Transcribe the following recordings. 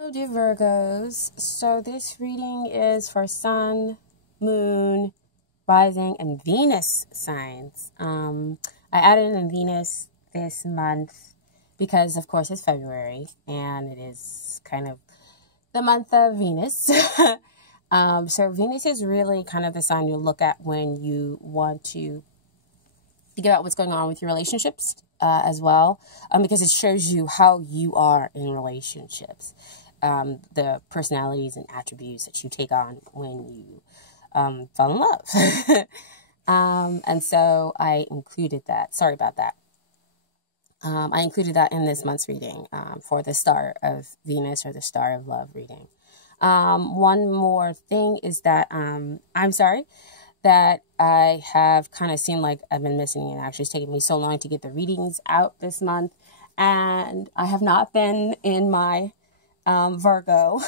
Hello, dear Virgos. So this reading is for Sun, Moon, Rising, and Venus signs. I added in Venus this month because, of course, it's February and it is kind of the month of Venus. So Venus is really kind of the sign you look at when you want to think about what's going on with your relationships as well, because it shows you how you are in relationships. The personalities and attributes that you take on when you fall in love. And so I included that. Sorry about that. I included that in this month's reading for the Star of Venus or the Star of Love reading. One more thing is that I'm sorry that I have kind of seemed like I've been missing, and actually it's taken me so long to get the readings out this month. And I have not been in my Virgo,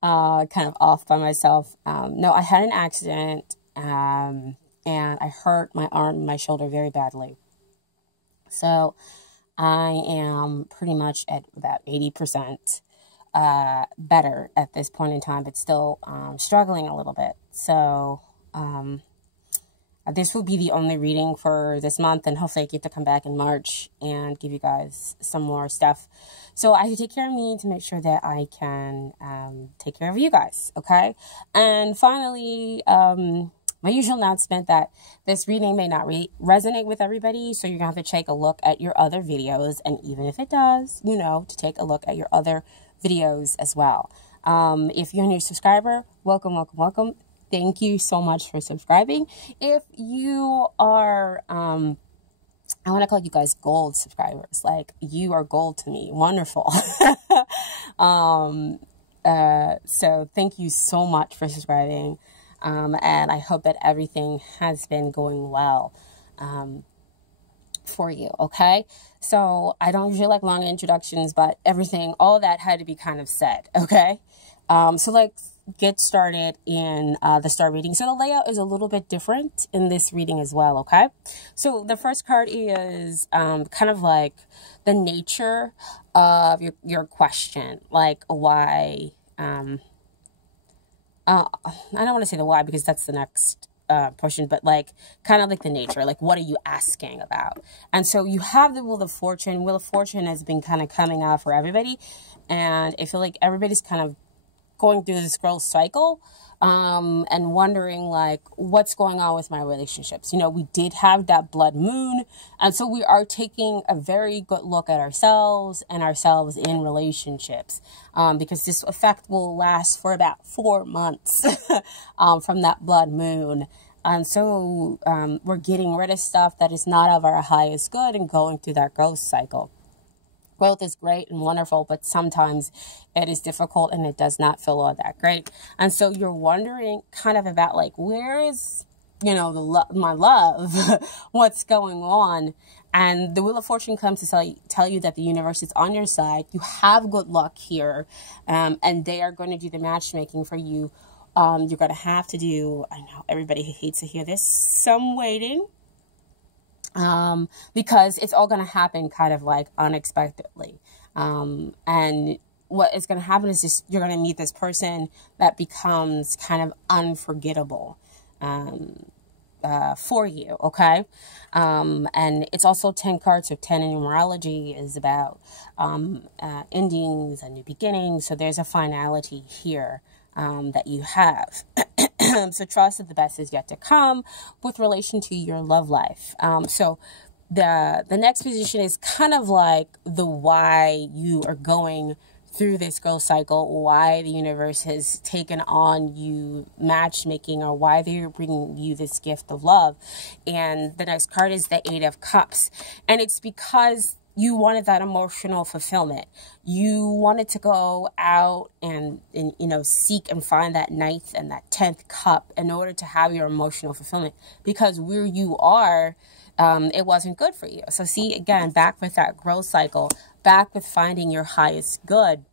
kind of off by myself. No, I had an accident, and I hurt my arm and my shoulder very badly. So I am pretty much at about 80% better at this point in time, but still struggling a little bit. So this will be the only reading for this month, and hopefully I get to come back in March and give you guys some more stuff. So I have to take care of me to make sure that I can take care of you guys, okay? And finally, my usual announcement that this reading may not resonate with everybody, so you're going to have to take a look at your other videos, and even if it does, you know, to take a look at your other videos as well. If you're a new subscriber, welcome, welcome, welcome. Thank you so much for subscribing. If you are, I want to call you guys gold subscribers. Like, you are gold to me. Wonderful. So thank you so much for subscribing. And I hope that everything has been going well, for you. Okay. So I don't usually like long introductions, but all that had to be kind of said. Okay. So let's get started in the star reading. So the layout is a little bit different in this reading as well, okay? So the first card is kind of like the nature of your question, like why. I don't want to say the why because that's the next portion, but like kind of like the nature, like what are you asking about? And so you have the Wheel of Fortune. Wheel of Fortune has been kind of coming out for everybody, and I feel like everybody's kind of going through this growth cycle and wondering like what's going on with my relationships. You know, we did have that blood moon, and so we are taking a very good look at ourselves and ourselves in relationships, because this effect will last for about 4 months from that blood moon. And so we're getting rid of stuff that is not of our highest good and going through that growth cycle. Growth is great and wonderful, but sometimes it is difficult and it does not feel all that great. And so you're wondering kind of about like, where is, you know, my love? What's going on? And the Wheel of Fortune comes to tell you that the universe is on your side. You have good luck here, and they are going to do the matchmaking for you. You're going to have to do, I know everybody hates to hear this, some waiting. Because it's all going to happen kind of like unexpectedly. And what is going to happen is just, you're going to meet this person that becomes kind of unforgettable, for you. Okay. And it's also 10 cards. So 10 in numerology is about, endings and new beginnings. So there's a finality here, that you have. So trust that the best is yet to come with relation to your love life. So the next position is kind of like the why you are going through this growth cycle, why the universe has taken on you matchmaking, or why they're bringing you this gift of love. And the next card is the 8 of Cups. And it's because you wanted that emotional fulfillment. You wanted to go out and you know, seek and find that 9th and that 10th cup in order to have your emotional fulfillment, because where you are, it wasn't good for you. So see, again, back with that growth cycle, back with finding your highest good.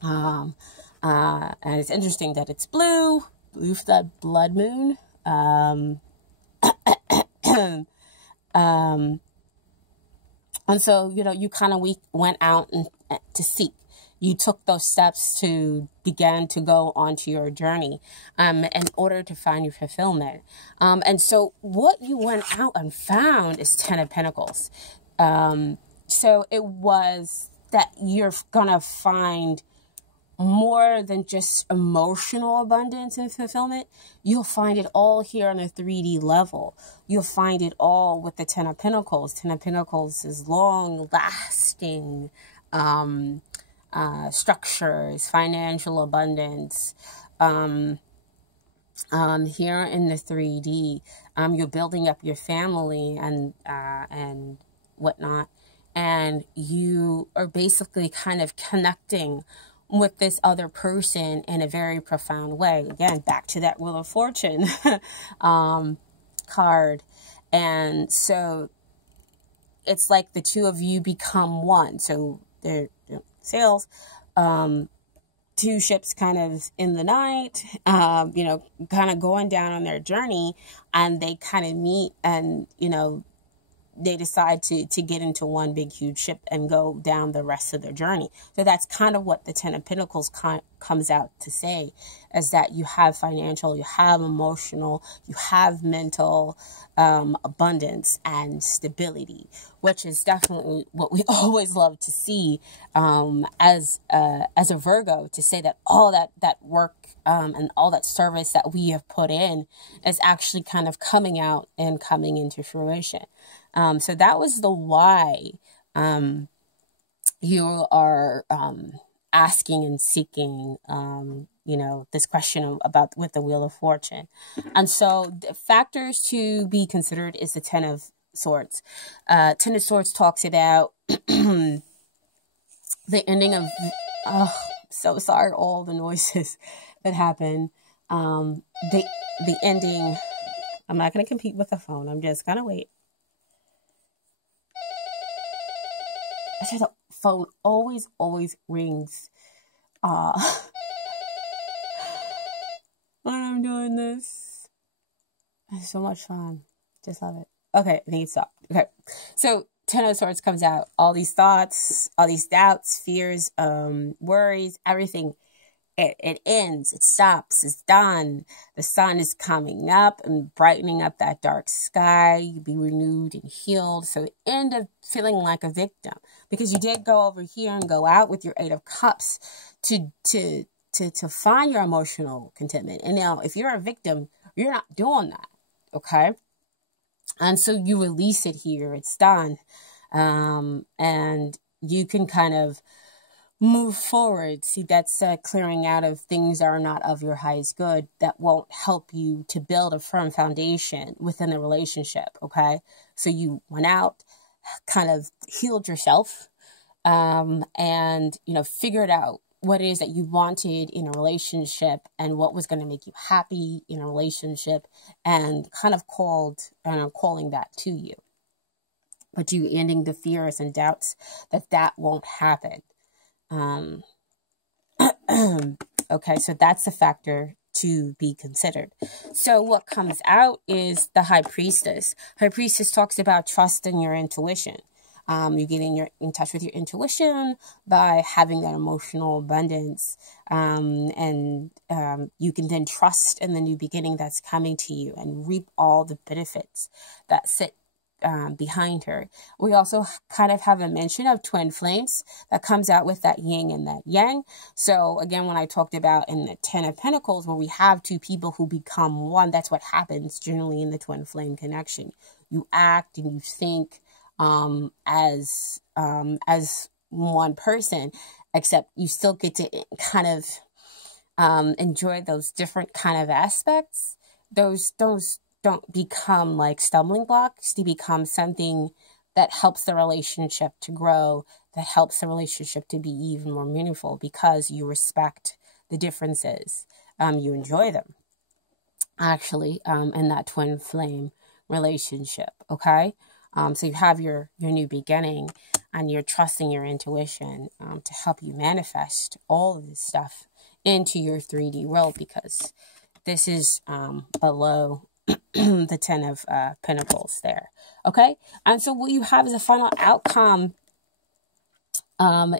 And it's interesting that it's blue for that blood moon. And so, you know, you kind of went out to seek. you took those steps to begin to go onto your journey in order to find your fulfillment. And so what you went out and found is Ten of Pentacles. So it was that you're going to find more than just emotional abundance and fulfillment. You'll find it all here on a 3D level. You'll find it all with the Ten of Pentacles. Ten of Pentacles is long-lasting structures, financial abundance. Here in the 3D, you're building up your family and whatnot, and you are basically kind of connecting with this other person in a very profound way. Again, back to that Wheel of Fortune card. And so it's like the two of you become one. So they're sails, two ships kind of in the night, kind of going down on their journey, and they kind of meet, and, they decide to get into one big huge ship and go down the rest of their journey. So that's kind of what the Ten of Pentacles comes out to say, is that you have financial, you have emotional, you have mental abundance and stability, which is definitely what we always love to see as a Virgo, to say that all that work and all that service that we have put in is actually kind of coming out and coming into fruition. So that was the why you are asking and seeking, this question about with the Wheel of Fortune. And so the factors to be considered is the Ten of Swords. Ten of Swords talks about the ending of, so sorry, all the noises that happen. The ending, I'm not going to compete with the phone. I'm just going to wait. So the phone always rings when I'm doing this. It's so much fun. Just love it. Okay, I think it stopped. Okay, so Ten of Swords comes out. All these thoughts, all these doubts, fears, worries, everything. It ends, it stops, it's done. The sun is coming up and brightening up that dark sky. You be renewed and healed. So end up feeling like a victim, because you did go over here and go out with your Eight of Cups to find your emotional contentment. And now if you're a victim, you're not doing that. Okay. And so you release it here. It's done. And you can kind of move forward. See, that's clearing out of things that are not of your highest good, that won't help you to build a firm foundation within the relationship. Okay. So you went out, kind of healed yourself, and, figured out what it is that you wanted in a relationship and what was going to make you happy in a relationship, and kind of calling that to you. But you ending the fears and doubts that won't happen. Okay, so that's a factor to be considered. So what comes out is the High Priestess. High Priestess talks about trust in your intuition. You're getting in touch with your intuition by having that emotional abundance, and you can then trust in the new beginning that's coming to you and reap all the benefits that sit behind her. We also kind of have a mention of twin flames that comes out with that yin and that yang. So again, when I talked about in the Ten of Pentacles, where we have two people who become one, that's what happens generally in the twin flame connection. You act and you think as one person, except you still get to kind of enjoy those different kind of aspects. Those don't become like stumbling blocks. They become something that helps the relationship to grow, that helps the relationship to be even more meaningful, because you respect the differences. You enjoy them, actually, in that twin flame relationship. Okay. So you have your new beginning, and you're trusting your intuition to help you manifest all of this stuff into your 3D world, because this is below the Ten of Pentacles there. Okay. And so what you have is a final outcome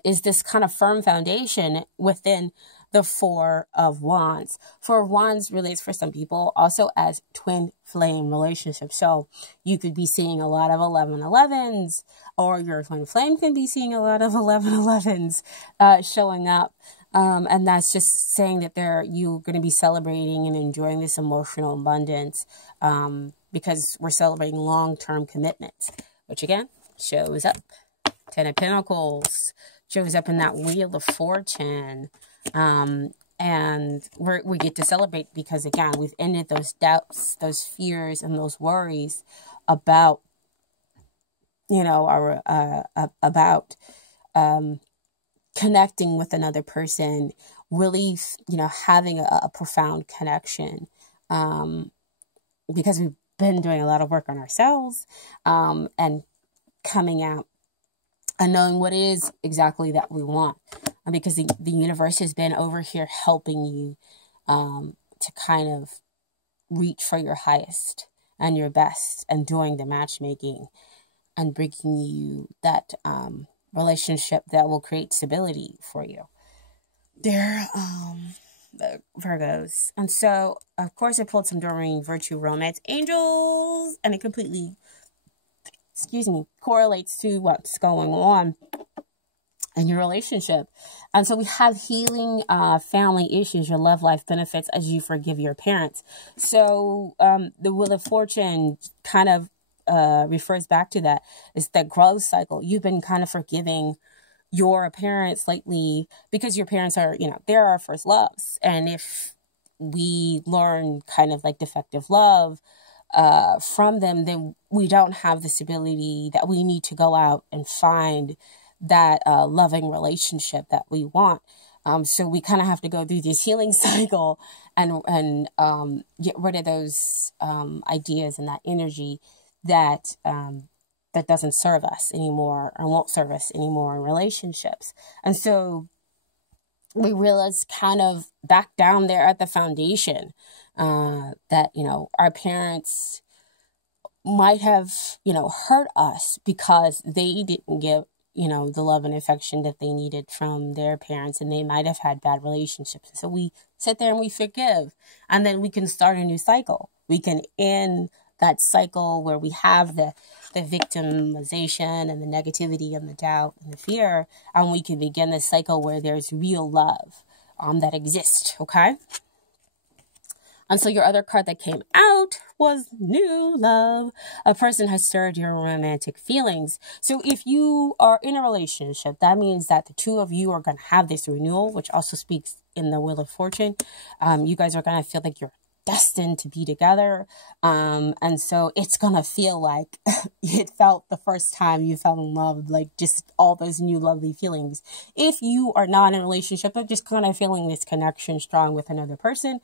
is this kind of firm foundation within the Four of Wands. Four of Wands relates for some people also as twin flame relationships. So you could be seeing a lot of 1111s, or your twin flame can be seeing a lot of 1111s showing up. And that's just saying that you're going to be celebrating and enjoying this emotional abundance, because we're celebrating long-term commitments, which again shows up. Ten of Pentacles shows up in that Wheel of Fortune. And we get to celebrate because, again, we've ended those doubts, those fears, and those worries about, about connecting with another person, really, having a profound connection, because we've been doing a lot of work on ourselves, and coming out and knowing what it is exactly that we want. Because the universe has been over here helping you to kind of reach for your highest and your best, and doing the matchmaking and bringing you that relationship that will create stability for you. They're the Virgos. And so, of course, I pulled some Doreen Virtue Romance Angels, and it completely, correlates to what's going on in your relationship. And so we have healing family issues, your love life benefits as you forgive your parents. So the Wheel of Fortune kind of refers back to that. It's that growth cycle. You've been kind of forgiving your parents lately because your parents are, they're our first loves. And if we learn kind of like defective love from them, then we don't have the stability that we need to go out and find that loving relationship that we want. So we kind of have to go through this healing cycle and get rid of those ideas and that energy that that doesn't serve us anymore, or won't serve us anymore in relationships. And so we realize kind of back down there at the foundation that, our parents might have, hurt us because they didn't give, the love and affection that they needed from their parents, and they might have had bad relationships. So we sit there and we forgive, and then we can start a new cycle. We can end that cycle where we have the victimization and the negativity and the doubt and the fear, and we can begin the cycle where there's real love that exists, okay? And so your other card that came out was New Love. A person has stirred your romantic feelings. So if you are in a relationship, that means that the two of you are going to have this renewal, which also speaks in the Wheel of Fortune. You guys are going to feel like you're destined to be together. And so it's going to feel like it felt the first time you fell in love, like just all those new lovely feelings. If you are not in a relationship, but just kind of feeling this connection strong with another person,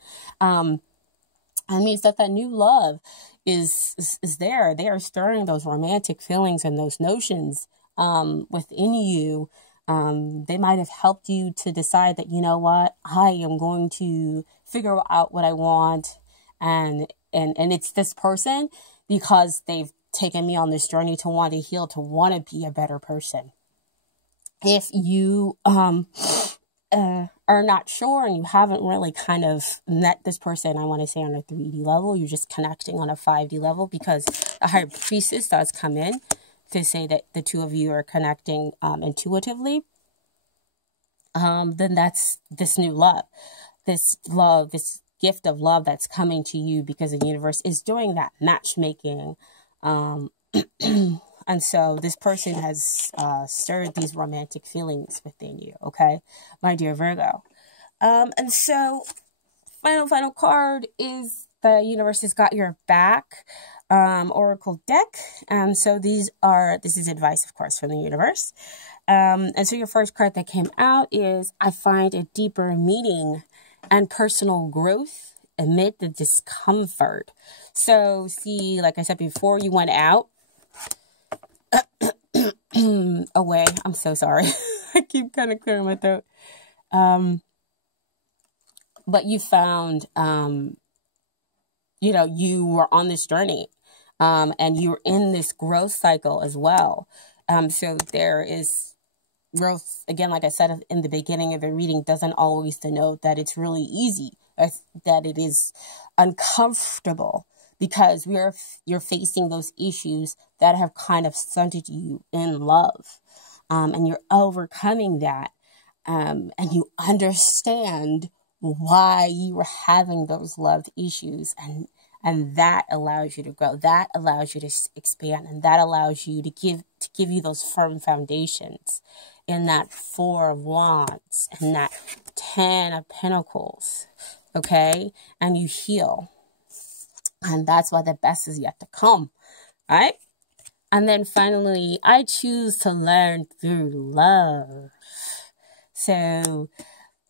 it means that new love is there. They are stirring those romantic feelings and those notions within you. They might have helped you to decide that, what, I am going to figure out what I want. And it's this person because they've taken me on this journey to want to heal, to want to be a better person. If you are not sure and you haven't really kind of met this person, I want to say on a 3D level, you're just connecting on a 5D level, because the High Priestess does come in to say that the two of you are connecting intuitively, then that's this new love, this gift of love that's coming to you because the universe is doing that matchmaking. And so this person has stirred these romantic feelings within you, okay, my dear Virgo. And so final card is the universe has got your back oracle deck. And so this is advice, of course, from the universe. And so your first card that came out is, I find a deeper meaning and personal growth amid the discomfort. So see, like I said before, you went out away. I'm so sorry. I keep kind of clearing my throat. But you found, you were on this journey, and you're in this growth cycle as well. So there is growth, again, like I said in the beginning of the reading, doesn't always denote that it's really easy, or that it is uncomfortable, because you're facing those issues that have kind of stunted you in love, and you're overcoming that, and you understand why you were having those love issues, and that allows you to grow, that allows you to expand, and that allows you to give you those firm foundations in that Four of Wands and that Ten of Pentacles, okay? And you heal. And that's why the best is yet to come, right? And then finally, I choose to learn through love. So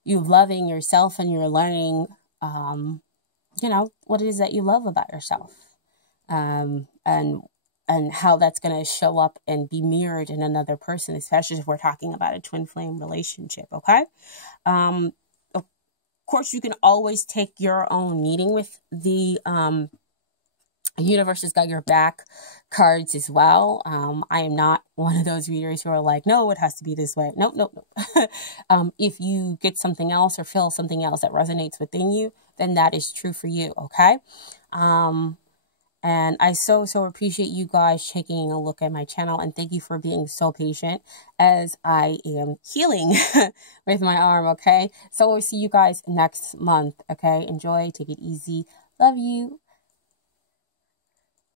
you're loving yourself, and you're learning, you know, what it is that you love about yourself, and how that's going to show up and be mirrored in another person, especially if we're talking about a twin flame relationship, okay? Of course, you can always take your own meeting with the Universe has got your back cards as well. I am not one of those readers who are like, no, it has to be this way. No, no, no. If you get something else or feel something else that resonates within you, then that is true for you, okay? And I so appreciate you guys taking a look at my channel, and thank you for being so patient as I am healing with my arm, okay? So we'll see you guys next month, okay? Enjoy, take it easy. Love you.